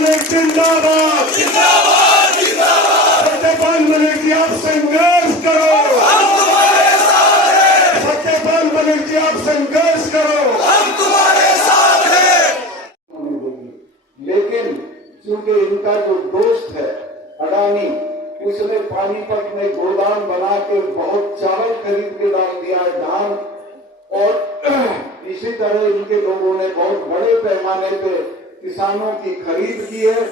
मलिक जिंदाबाद, जिंदाबाद जिंदाबाद। सत्यपाल मलिक जी आप संघर्ष करो, हम तुम्हारे साथ हैं। सत्यपाल मलिक जी आप संघर्ष करो, हम तुम्हारे साथ हैं। लेकिन चूंकि इनका जो दोस्त है अडानी, उसने पानीपत में गोदाम बना के बहुत चावल खरीद के डाल दिया है, धान, और इसी तरह इनके लोगों ने बहुत बड़े पैमाने पे किसानों की खरीद की है।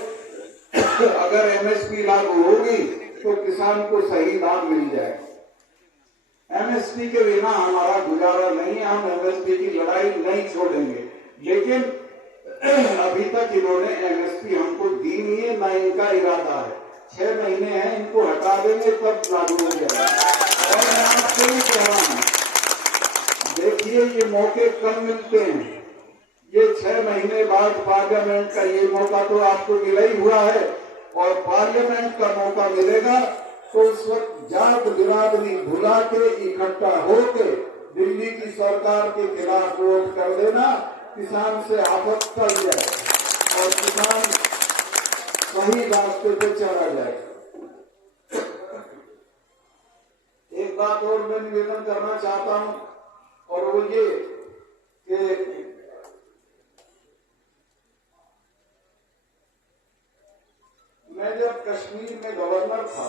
अगर एमएसपी लागू होगी तो किसान को सही दाम मिल जाएगा। एमएसपी के बिना हमारा गुजारा नहीं है, हम एमएसपी की लड़ाई नहीं छोड़ेंगे। लेकिन अभी तक इन्होंने एमएसपी हमको दी नहीं है, ना इनका इरादा है। 6 महीने हैं, इनको हटा देंगे तब लागू हो जाएगा। और मैं आपसे भी कह रहा हूं, देखिए ये मौके कम मिलते हैं। ये 6 महीने बाद पार्लियामेंट का ये मौका तो आपको मिला ही हुआ है, और पार्लियामेंट का मौका मिलेगा तो उस वक्त जात बिरादरी भुला के इकट्ठा होके दिल्ली की सरकार के खिलाफ वोट कर देना। किसान से आफत टल जाए और किसान सही रास्ते पे चला जाए। एक बात और मैं निवेदन करना चाहता हूं, और वो ये कि मैं जब कश्मीर में गवर्नर था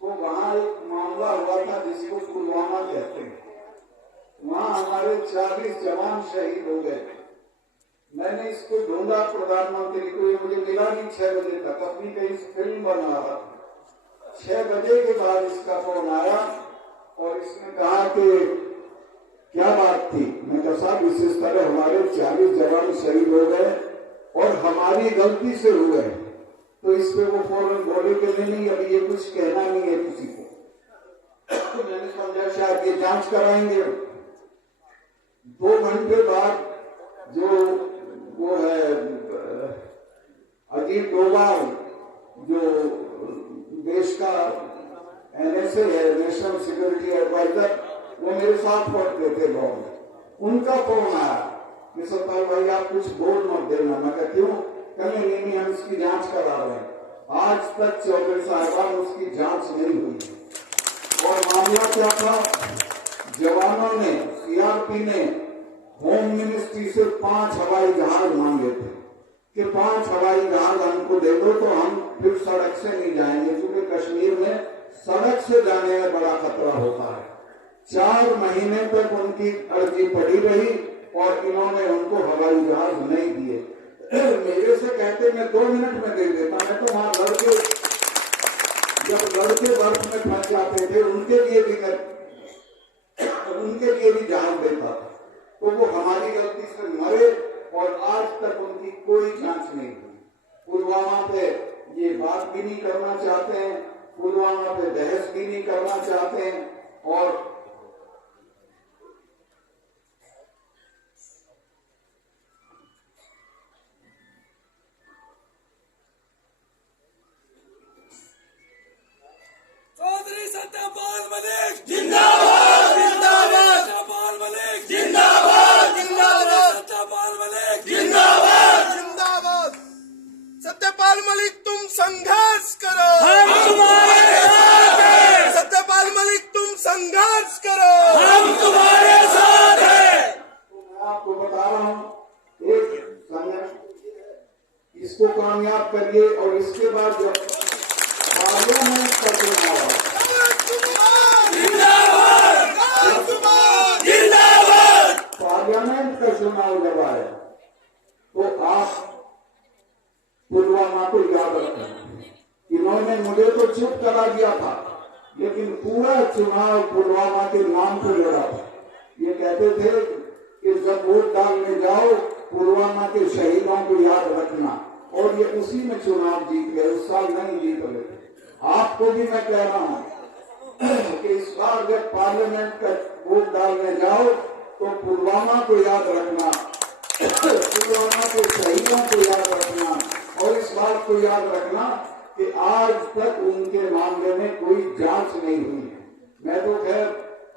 तो वहां एक मामला हुआ था जिसको पुलवामा कहते हैं। वहां हमारे 40 जवान शहीद हो गए थे। मैंने इसको ढूंढा प्रधानमंत्री को, ये मुझे मिला नहीं 6 बजे तक। अपनी कहीं फिल्म बना रहा था। 6 बजे के बाद इसका फोन आया और इसने कहा कि क्या बात थी। मैं कहा साहब इस तरह हमारे 40 जवान शहीद हो गए और हमारी गलती से हुए। तो इस पे वो फौरन बोले कि नहीं अभी ये कुछ कहना नहीं है किसी को। तो मैंने समझा शायद ये जांच कराएंगे। 2 घंटे बाद जो वो है अजीत डोभाल, जो देश का एनएसए है, नेशनल सिक्योरिटी एडवाइजर, वो मेरे साथ पढ़ते थे लोग। उनका फोन आया कि सत्ताल भाई आप कुछ बोल मत देना। मैं कहा क्यों? कहने नहीं हम इसकी जांच करा रहे हैं। आज तक चौधरी साहिबान उसकी जांच नहीं हुई। और मामला क्या था, जवानों ने, सीआरपी ने होम मिनिस्ट्री से 5 हवाई जहाज मांगे थे कि 5 हवाई जहाज हमको दे दो तो हम फिर सड़क से नहीं जाएंगे, क्योंकि कश्मीर में सड़क से जाने में बड़ा खतरा होता है। 4 महीने तक उनकी अर्जी पड़ी रही और इन्होंने उनको हवाई जहाज नहीं दिए। मेरे से कहते मैं 2 मिनट में दे देता। मैं तो वहां लड़के, जब लड़के बर्फ में फंस जाते थे उनके लिए भी जहाज देता था। तो वो हमारी गलती से मरे और आज तक उनकी कोई जांच नहीं हुई। पुलवामा पे ये बात भी नहीं करना चाहते हैं, पुलवामा पे बहस भी नहीं करना चाहते हैं। और चौधरी सत्यपाल मलिक जिंदाबाद जिंदाबाद। सत्यपाल मलिक जिंदाबाद जिंदाबाद। सत्यपाल मलिक जिंदाबाद जिंदाबाद। सत्यपाल मलिक तुम संघर्ष करो, हम तुम्हारे साथ हैं। सत्यपाल मलिक तुम संघर्ष करो, हम तुम्हारे साथ हैं। मैं आपको बता रहा हूं, एक संघर्ष इसको कामयाब करिए और इसके बाद जब पार्लियामेंट का चुनाव पार्लियामेंट का चुनाव जब आए तो आप पुलवामा को याद रखें। इन्होंने मुझे तो चुप करा दिया था, लेकिन पूरा चुनाव पुलवामा के नाम पर लड़ा था। ये कहते थे कि जब वोट डालने जाओ पुलवामा के शहीदों को याद रखना, और ये उसी में चुनाव जीत गए। उस साल नहीं जीत रहे। आपको भी मैं कह रहा हूं कि इस बार जब पार्लियामेंट का वोट डालने जाओ तो पुलवामा को याद रखना, पुलवामा के शहीदों को याद रखना, और इस बात को याद रखना कि आज तक उनके मामले में कोई जांच नहीं हुई। मैं तो खैर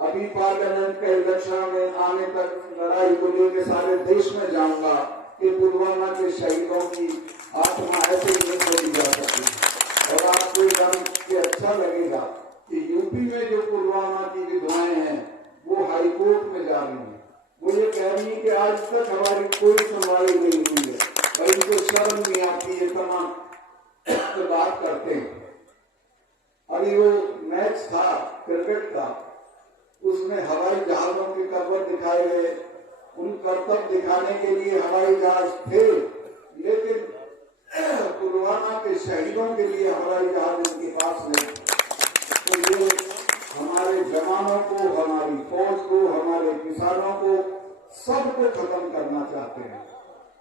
अभी पार्लियामेंट के इलेक्शन में आने तक लड़ाई को लेकर सारे देश में जाऊंगा कि पुलवामा के शहीदों की आत्मा ऐसे ही नहीं छोड़ी जा सकती। और आपको जान के अच्छा लगेगा कि यूपी में जो पुलवामा की विधवाएं हैं वो हाईकोर्ट में जा रही हैं। वो ये कह रही है कि आज तक हमारी कोई सुनवाई नहीं हुई है और इनको शर्म नहीं आती है, तमाम बात करते हैं। अभी वो मैच था, क्रिकेट था, उसमें हवाई जहाजों के करतब दिखाए गए। उन करतब दिखाने के लिए हवाई जहाज थे, लेकिन पुलवामा के शहीदों के लिए हवाई जहाज उनके पास नहीं। तो ये हमारे जवानों को, हमारी फौज को, हमारे किसानों को, सबको खत्म करना चाहते हैं।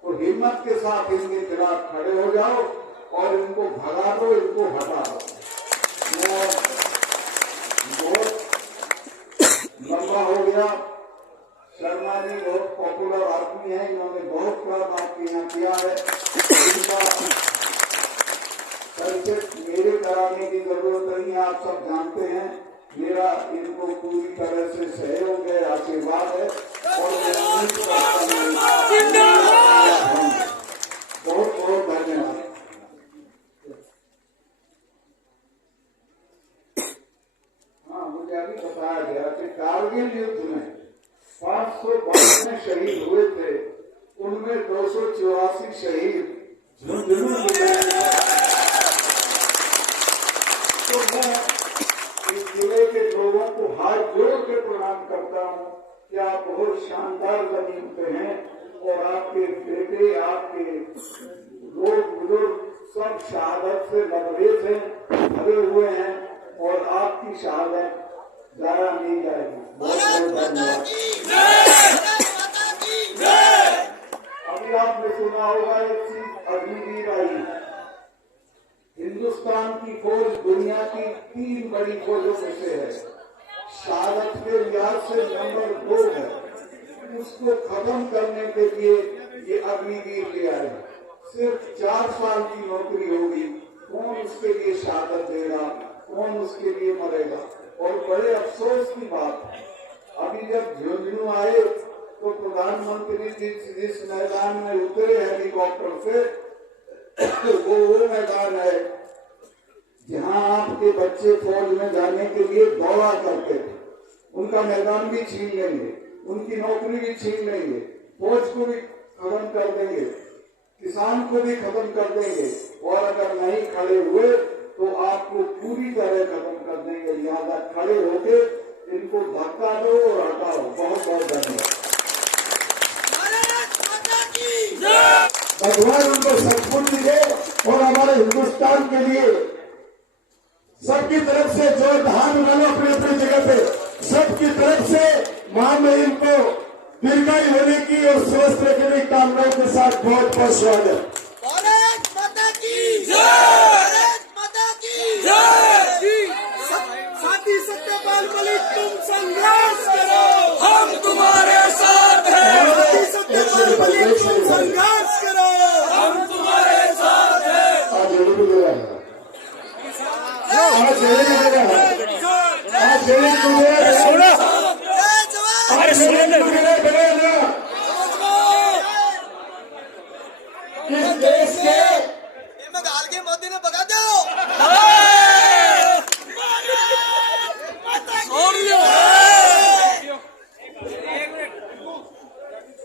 तो हिम्मत के साथ इनके खिलाफ खड़े हो जाओ और इनको भगा दो, इनको हटा दो। बहुत लंबा हो गया। शर्मा जी बहुत पॉपुलर आदमी है, इन्होंने बहुत काम आपके यहाँ किया है। इनका परिचय मेरे कराने की जरूरत नहीं है, आप सब जानते हैं। मेरा इनको पूरी तरह से सहयोग है, आशीर्वाद है और बहुत बहुत धन्यवाद। हाँ, मुझे अभी बताया गया कि कारगिल युद्ध में 552 शहीद हुए थे, उनमें 284 शहीद झुंझुनू जिले में। तो मैं इस जिले के लोगों को हाथ जोड़ के प्रणाम करता हूँ कि आप बहुत शानदार जमीन पे हैं और आपके बेटे, आपके लोग बुजुर्ग सब शहादत से लबरेज हैं, भरे हुए हैं और आपकी शहादत जाया नहीं जाएगी। बहुत बहुत धन्यवाद। अभी आपने सुना होगा एक चीज अग्निवीर आई। हिंदुस्तान की फौज दुनिया की 3 बड़ी फौजों में से है, शहादत के लिहाज से नंबर 2 है। उसको खत्म करने के लिए ये अग्निवीर ले आए। सिर्फ 4 साल की नौकरी होगी, कौन उसके लिए शहादत देगा, कौन उसके लिए मरेगा। और बड़े अफसोस की बात, अभी जब झुंझुनू आए तो प्रधानमंत्री जिस मैदान में उतरे हेलीकॉप्टर से, वो मैदान है जहां आपके बच्चे फौज में जाने के लिए दौड़ा करते थे। उनका मैदान भी छीन लेंगे, उनकी नौकरी भी छीन लेंगे, फौज को भी खत्म कर देंगे, किसान को भी खत्म कर देंगे और अगर नहीं खड़े हुए तो आपको पूरी तरह खत्म कर देंगे। लिहाजा खड़े होके इनको धक्का दो और हटाओ। बहुत बहुत धन्यवाद। भगवान उनको सद्बुद्धि दे और हमारे हिंदुस्तान के लिए सबकी तरफ से जो धान डालो अपनी अपनी जगह पे, सबकी तरफ से मां में इनको दीर्घायु होने की और स्वस्थ रखने की कामनाओं के साथ बहुत बहुत स्वागत। भारत माता की जय, भारत माता की जय। साथी सत्यपाल मलिक, तुम संघर्ष करो, हम तुम्हारे साथ हैं। साथी सत्यपाल मलिक, तुम संघर्ष करो, हम तुम्हारे साथ हैं। आज जेल में गया है, आज जेल में गया है, आज जेल में गया है। जय जवान, आज जेल में गया है। इस देश के मैं गाल के मोदी ने बता दो।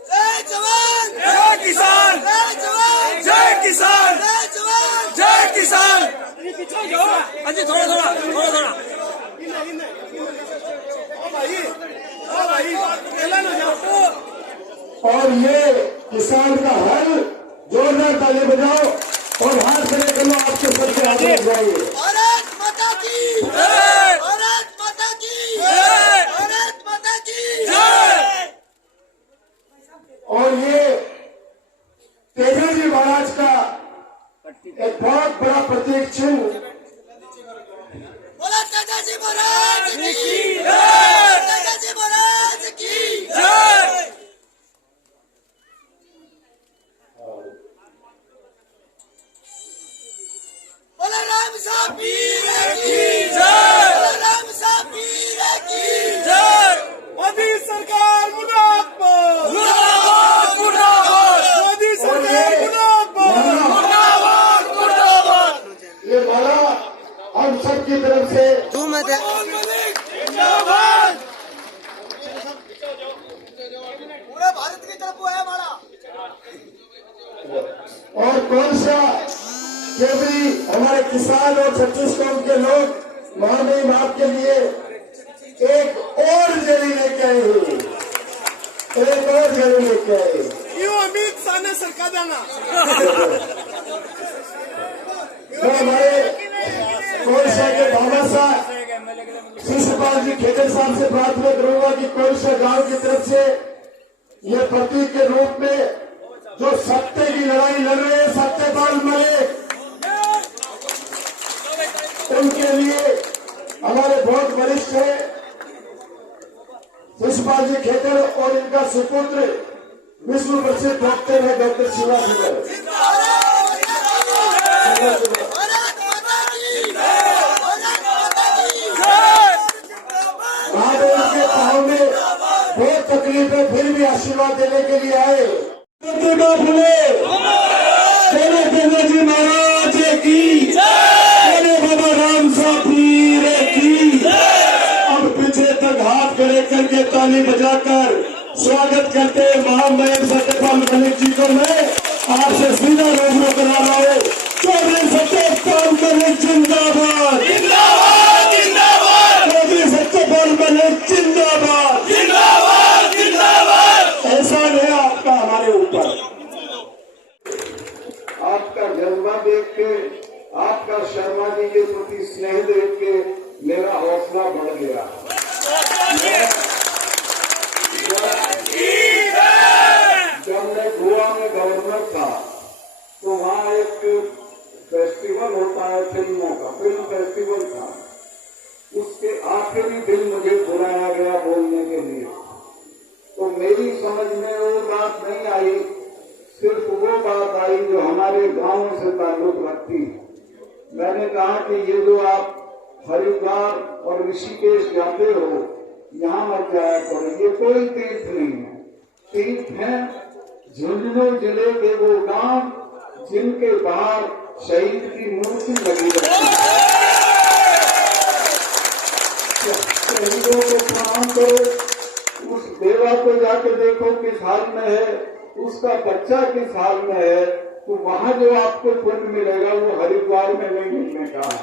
जय जवान, जय किसान, जय जवान, जय किसान, जय जवान, जय किसान। अजी थोड़ा थोड़ा थोड़ा थोड़ा और ये किसान का हल, जोरदार ताली बजाओ और हाथ खड़े कर लो, आपके सर पे हाथ रख जाइए। भारत माता की जय, भारत माता की जय, भारत माता की जय। और ये तेजा जी महाराज का एक बहुत बड़ा प्रतीक चिन्ह, बोला तेजा जी महाराज की जय, तेजा जी महाराज की जय। बोला राम साहब पीर की जय, बोला राम साहब पीर की जय। मोदी सरकार मुर्दाबाद, मुर्दाबाद, मुर्दाबाद। मोदी सरकार मुर्दाबाद, मुर्दाबाद। और कौन सा के भी हमारे किसान और छत्तीसगढ़ के लोग महामहिम बाप के लिए एक और जेली लेके आए हैं, एक और जेली लेके आए हैं। क्यों अमित शाह ने सरकार जाना तो हमारे कोलसा के बाबा साहब शिशुपाल जी खेतर साहब से प्रार्थना करूंगा कि कोलसा गांव की तरफ से ये प्रतीक के रूप में जो सत्य की लड़ाई लड़ रहे हैं सत्यपाल मलिक, उनके लिए हमारे बहुत वरिष्ठ है शिशुपाल जी खेतर और इनका सुपुत्र विश्व प्रसिद्ध डॉक्टर है डॉक्टर शिवा सुंदर। महादेव के पाँव में बहुत तकलीफ है, फिर भी आशीर्वाद देने के लिए आए। फूले जी महाराज की, बाबा राम साहब पीर की। अब पीछे तक हाथ खड़े करके ताली बजाकर स्वागत करते हैं महामहिम सत्यपाल मलिक जी को। मैं आपसे सीधा रूबरू करा रहा हूँ। चौधरी सत्यपाल मलिक जिंदाबाद, जिंदाबाद जिंदाबाद चौधरी सत्यपाल मलिक जिंदाबाद, जिंदाबाद जिंदाबाद। एहसान है आपका हमारे ऊपर। आपका जज्बा देख के, आपका शर्मा जी के प्रति स्नेह देख के मेरा हौसला बढ़ गया। जब मैं गोवा में गवर्नर था तो वहाँ एक फेस्टिवल होता है फिल्मों का, फिल्म फेस्टिवल था। उसके आखिरी दिन मुझे बुलाया गया बोलने के लिए। तो मेरी समझ में वो बात नहीं आई, सिर्फ वो बात आई जो हमारे गांव से ताल्लुक रखती। मैंने कहा कि ये जो आप हरिद्वार और ऋषिकेश जाते हो, यहाँ मत जाया करो, ये कोई तीर्थ नहीं है। तीर्थ है झुंझुनू जिले के वो गांव जिनके बाहर शहीद की मूर्ति लगी रहती है। शहीदों को प्रणाम करो, उस देवा को जाके देखो किस हाल में है, उसका बच्चा किस हाल में है, तो वहां जो आपको पुण्य मिलेगा वो हरिद्वार में नहीं मिलने का है।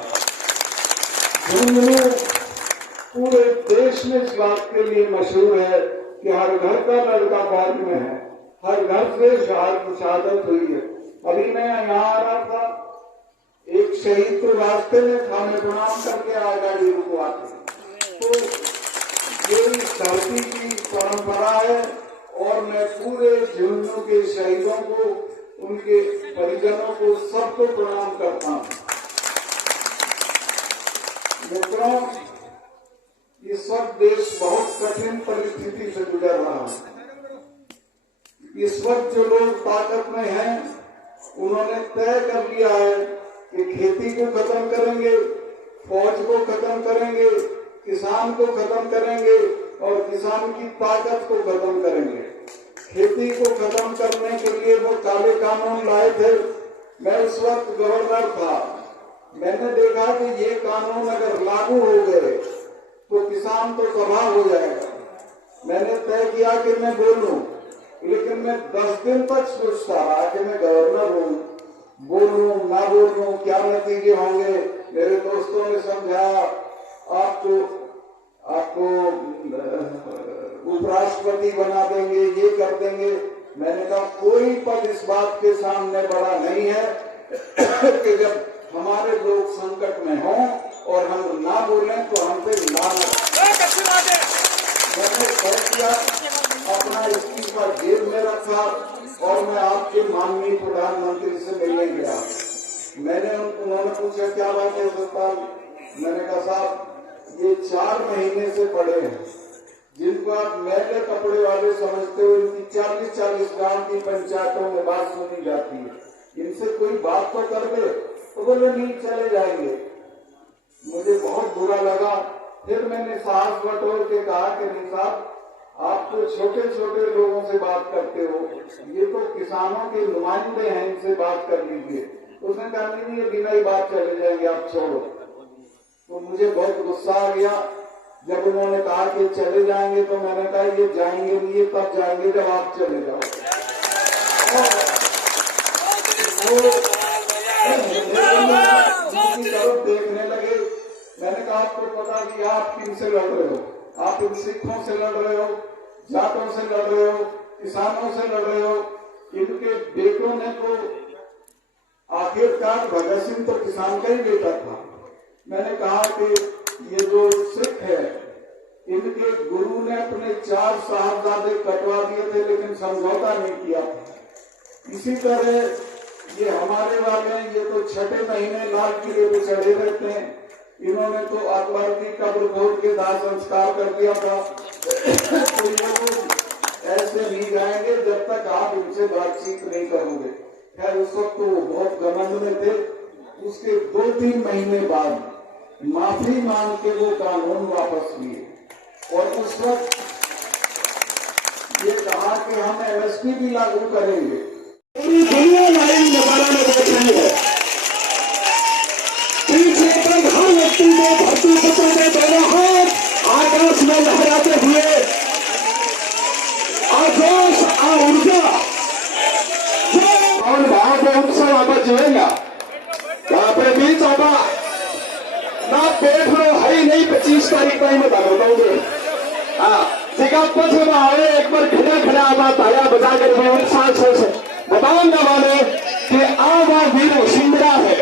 झुंझुनू पूरे देश में इस बात के लिए मशहूर है कि हर घर का लड़का फौज में है, हर घर से शहादत हुई है। अभी मैं यहाँ आ रहा था, एक शहीद तो रास्ते में था, मैं प्रणाम करके आ गाड़ी रुकवाते। तो ये इस धरती की परंपरा है और मैं पूरे झुंझुनू के शहीदों को, उनके परिजनों को, सबको प्रणाम करता हूँ। मित्रों, इस वक्त देश बहुत कठिन परिस्थिति से गुजर रहा है। इस वक्त जो लोग ताकत में हैं, उन्होंने तय कर लिया है कि खेती को खत्म करेंगे, फौज को खत्म करेंगे, किसान को खत्म करेंगे और किसान की ताकत को खत्म करेंगे। खेती को खत्म करने के लिए वो काले कानून लाए थे। मैं उस वक्त गवर्नर था, मैंने देखा कि ये कानून अगर लागू हो गए तो किसान तो तबाह हो जाएगा। मैंने तय किया कि मैं बोलूं, लेकिन मैं 10 दिन तक सोचता रहा कि मैं गवर्नर हूं, बोलूं ना बोलूं, क्या नतीजे होंगे। मेरे दोस्तों ने समझाया आपको उपराष्ट्रपति बना देंगे, ये कर देंगे। मैंने कहा कोई पद इस बात के सामने बड़ा नहीं है कि जब हमारे लोग संकट में हों और हम ना बोलें तो हम पे लानत। मैंने तय किया, अपना इस्तीफा जेब में रखा और मैं आपके माननीय प्रधानमंत्री से मिलने गया। उन्होंने पूछा क्या बात है सतपाल। मैंने कहा साहब ये 4 महीने से पड़े हैं, जिनको आप मैले कपड़े वाले समझते हो, इनकी 40-40 गांव की पंचायतों में बात सुनी जाती है, इनसे कोई बात तो कर दे। तो बोले नहीं, चले जाएंगे। मुझे बहुत बुरा लगा। फिर मैंने साहस बटोर के कहा कि नहीं साहब, आप तो छोटे छोटे लोगों से बात करते हो, ये तो किसानों के नुमाइंदे हैं, इनसे बात कर लीजिए। उसने कहा नहीं, ये बिना ही बात चले जाएंगे, आप छोड़ो। तो मुझे बहुत गुस्सा आ गया जब उन्होंने कहा कि चले जाएंगे। तो मैंने कहा ये जाएंगे नहीं, ये तब जाएंगे जब आप चले जाओ। वो उनकी तरफ देखने लगे। मैंने कहा आपको पता कि आप किन से लड़ रहे हो? आप इन सिखों से लड़ रहे हो, जाटों से लड़ रहे हो, किसानों से लड़ रहे हो। इनके बेटों ने तो आखिरकार भगत सिंह तो किसान का ही बेटा था। मैंने कहा कि ये जो सिख है, इनके गुरु ने अपने 4 साहबजादे कटवा दिए थे, लेकिन समझौता नहीं किया था। इसी तरह ये हमारे वाले, ये तो 6ठे महीने लाल किले पे चढ़े रहते हैं। इन्होंने तो अकबर की कब्र खोद के दाह संस्कार कर दिया था। तो ये लोग ऐसे नहीं जाएंगे जब तक आप इनसे बातचीत नहीं करोगे। खैर उस वक्त तो वो बहुत घमंड में थे। उसके 2-3 महीने बाद माफी मांग के वो कानून वापस लिए और उस वक्त ये कहा कि हम एमएसपी भी लागू करेंगे। पूरी दुनिया लाइन नजारा में देख रही है। पीछे तक हर व्यक्ति को धरती बचाने दोनों हाथ आकाश में लहराते हुए आजोश ऊर्जा और वहां पे उत्सव आप जीवेगा अपने बीच आबा ना बैठ लो है ही नहीं। 25 तारीख का ही मैं बताऊंगे। जिका पथ में आए एक बार खड़ा खड़ा आवाज आया बजा कर मैं उत्साह से बताऊंगा वाले कि आवा वीर सिंगड़ा है,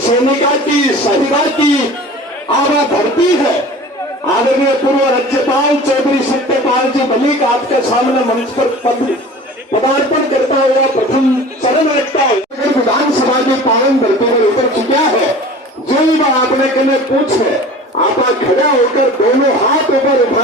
सैनिका की शहीदा की आवा धरती है। आदरणीय पूर्व राज्यपाल चौधरी सत्यपाल जी मलिक आपके सामने मंच पर पदार्पण करता हुआ प्रथम चरण रखता है। विधानसभा की पावन धरती पर उतर चुका है। जो आपने कने पूछे आप खड़ा होकर दोनों हाथ ऊपर उठा